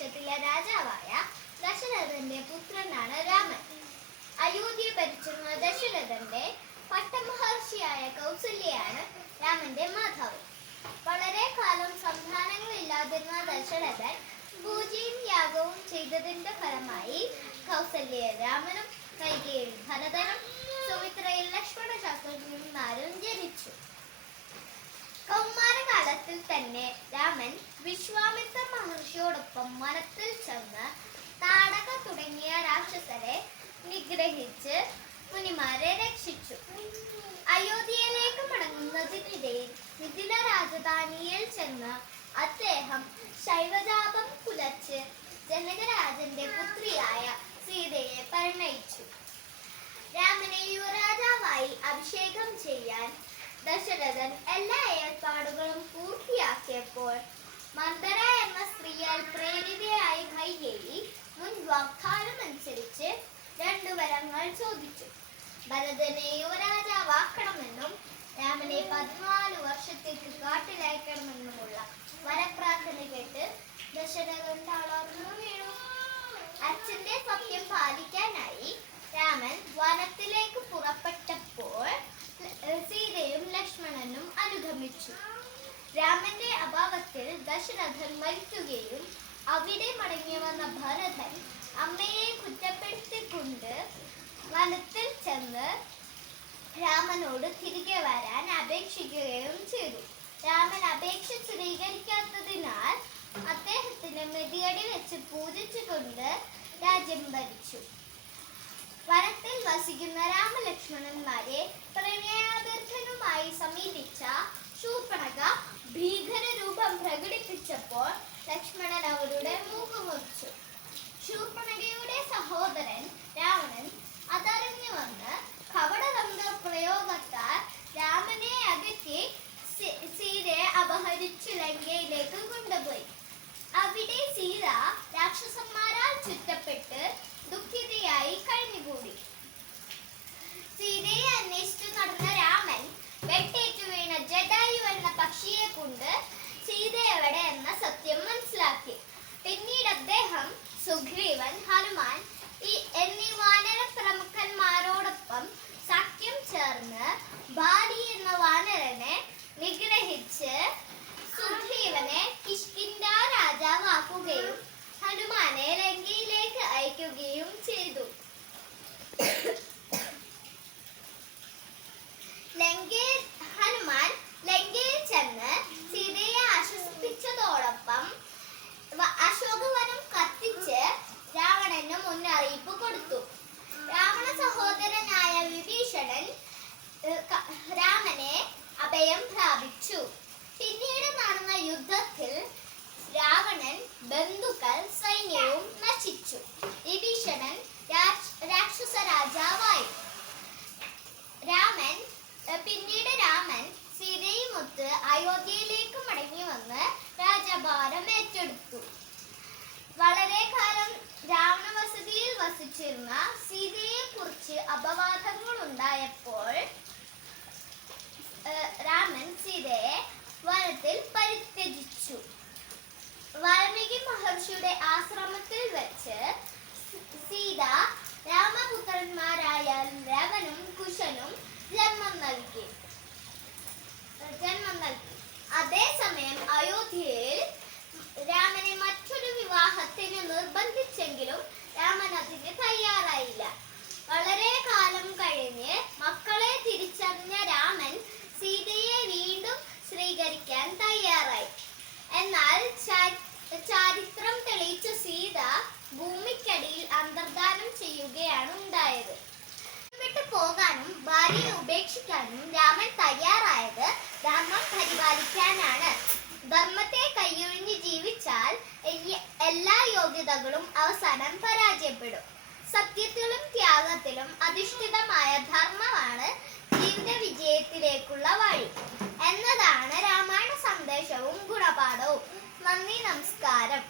വംശത്തിലെ രാജാവായ ദശരഥന്റെ പുത്രനാണ് രാമൻ. അയോധ്യ ഭരിച്ചിരുന്ന ദശരഥന്റെ പട്ടമഹർഷിയായ കൗസല്യയാണ് രാമന്റെ മാതാവ്. വളരെ കാലം സന്താനങ്ങളില്ലാതിരുന്ന ദശരഥൻ പൂജയും യാഗവും ചെയ്തതിന്റെ ഫലമായി കൗസല്യയിൽ രാമനും കൈകേയിൽ ഭരതനും സുമിത്രയിൽ ലക്ഷ്മണ ശാസ്ത്രജ്ഞന്മാരും ജനിച്ചു. കൗമാരകാലത്തിൽ തന്നെ രാമൻ വിശ്വാമിത്ര മഹർഷിയോടൊപ്പം വനത്തിൽ ചെന്ന് താടക തുടങ്ങിയ രാക്ഷസരെ നിഗ്രഹിച്ച് മുനിമാരെ രക്ഷിച്ചു. അയോധ്യയിലേക്ക് മടങ്ങുന്നതിനിടയിൽ മിഥില രാജധാനിയിൽ ചെന്ന് അദ്ദേഹം ശൈവജാപം പുലർച്ച് ജനകരാജന്റെ പുത്രിയായ സീതയെ പരിണയിച്ചു. രാമനെ യുവരാജാവായി അഭിഷേകം ചെയ്യാൻ ദശരഥൻ എല്ലാ ഏർപ്പാടുകളും പൂർത്തിയാക്കിയപ്പോൾ മന്ദര എന്ന സ്ത്രീയാൽ പ്രേരിതയായി കൈകേയി മുൻ വാഗ്ദാനമനുസരിച്ച് 2 വരങ്ങൾ ചോദിച്ചു. ഭരതനെ യുവരാജാവാക്കണമെന്നും രാമനെ 14 വർഷത്തേക്ക് കാട്ടിലയക്കണമെന്നുമുള്ള വരപ്രാർത്ഥന കേട്ട് ദശരഥൻ തളർന്നു വീണു. അച്ഛന്റെ സത്യം പാലിക്കാനായി രാമൻ വനത്തിലേക്ക് പുറപ്പെട്ടപ്പോൾ സീതയും ലക്ഷ്മണനും അനുഗമിച്ചു. രാമന്റെ അഭാവത്തിൽ ദശരഥൻ മരിക്കുകയും അവിടെ മടങ്ങി വന്ന ഭരതൻ അമ്മയെ കുറ്റപ്പെടുത്തിക്കൊണ്ട് വനത്തിൽ ചെന്ന് രാമനോട് തിരികെ വരാൻ അപേക്ഷിക്കുകയും ചെയ്തു. രാമൻ അപേക്ഷ സ്വീകരിക്കാത്തതിനാൽ അദ്ദേഹത്തിന് മെതിയടി വെച്ച് പൂജിച്ചുകൊണ്ട് രാജ്യം ഭരിച്ചു. വനത്തിൽ വസിക്കുന്ന രാമലക്ഷ്മണന്മാരെ പ്രണയാഭ്യർത്ഥനുമായി സമീപിച്ച ശൂർപ്പണഖ ഭീകര രൂപം പ്രകടിപ്പിച്ചപ്പോൾ ലക്ഷ്മണൻ അവരുടെ മൂക്ക് മുറിച്ചു. ശൂർപ്പണഖയുടെ സഹോദരൻ രാവണൻ അതറിഞ്ഞു വന്ന് കപടതന്ത്ര പ്രയോഗത്താൽ രാമനെ അകറ്റി സീതയെ അപഹരിച്ചു ലങ്കയിലേക്ക് കൊണ്ടുപോയി. അവിടെ സീത രാക്ഷസന്മാരാൽ ചുറ്റപ്പെട്ട് ദുഃഖിതയായി കഴിഞ്ഞുകൂടി. സീതയെ അന്വേഷിച്ചു നടന്ന രാമൻ വെട്ടേറ്റു വീണ ജടായു എന്ന പക്ഷിയെ കൊണ്ട് സീത എവിടെ എന്ന സത്യം മനസ്സിലാക്കി. പിന്നീട് അദ്ദേഹം സുഗ്രീവൻ, ഹനുമാൻ എന്നീ വാനര പ്രമുഖന്മാരോടൊപ്പം സഖ്യം ചേർന്ന് ബാലി എന്ന വാനരനെ നിഗ്രഹിച്ച് സുഗ്രീവനെ കിഷ്കിന്ധ രാജാവാക്കുകയും ഹനുമാനെ ലങ്കയിലേക്ക് അയക്കുകയും ചെയ്തു. ഹനുമാൻ ലങ്കയിൽ ചെന്ന് സീതയെ ആശ്വസിപ്പിച്ചതോടൊപ്പം അശോകവനം കത്തിച്ച് രാവണന് മുന്നറിയിപ്പ് കൊടുത്തു. രാവണ സഹോദരനായ വിഭീഷണൻ രാമനെ അഭയം പ്രാപിച്ചു. പിന്നീട് നടന്ന യുദ്ധത്തിൽ രാവണൻ, ബന്ധുക്കൾ, സൈന്യവും നശിച്ചു. വിഭീഷണൻ രാക്ഷസ രാജാവായി. പിന്നീട് രാമൻ സീതയുമൊത്ത് അയോധ്യയിലേക്ക് മടങ്ങി വന്ന് രാജഭാരം ഏറ്റെടുത്തു. വളരെ കാലം രാവണവസതിയിൽ വസിച്ചിരുന്ന സീതയെ കുറിച്ച് അപവാദങ്ങൾ ഉണ്ടായപ്പോൾ രാമൻ സീതയെ വനത്തിൽ പരിത്യജിച്ചു. വാൽമീകി മഹർഷിയുടെ ആശ്രമത്തിൽ വെച്ച് സീത രാമപുത്രന്മാരായ ലവനും കുശനും ജന്മം നൽകി. അതേസമയം അയോധ്യയിൽ രാമനെ മറ്റൊരു വിവാഹത്തിന് നിർബന്ധിച്ചെങ്കിലും രാമൻ അതിന് തയ്യാറായില്ല. വളരെ കാലം കഴിഞ്ഞ് മക്കളെ തിരിച്ചറിഞ്ഞ രാമൻ സീതയെ വീണ്ടും സ്വീകരിക്കാൻ തയ്യാറായി. എന്നാൽ ചരിത്രം തെളിയിച്ച സീത ഭൂമിക്കടിയിൽ അന്തർധാനം ചെയ്യുകയാണ് ഉണ്ടായത്. വിട്ടു പോകാനും ഭാര്യയെ ഉപേക്ഷിക്കാനും രാമൻ തയ്യാറായത് ധർമ്മം പരിപാലിക്കാനാണ്. ധർമ്മത്തെ കൈയൊഴിഞ്ഞ് ജീവിച്ചാൽ എല്ലാ യോഗ്യതകളും അവസാനം പരാജയപ്പെടും. സത്യത്തിലും ത്യാഗത്തിലും അധിഷ്ഠിതമായ ധർമ്മമാണ് ജീവിത വിജയത്തിലേക്കുള്ള വഴി എന്നതാണ് രാമായണ സന്ദേശവും ഗുണപാഠവും. നന്ദി, നമസ്കാരം.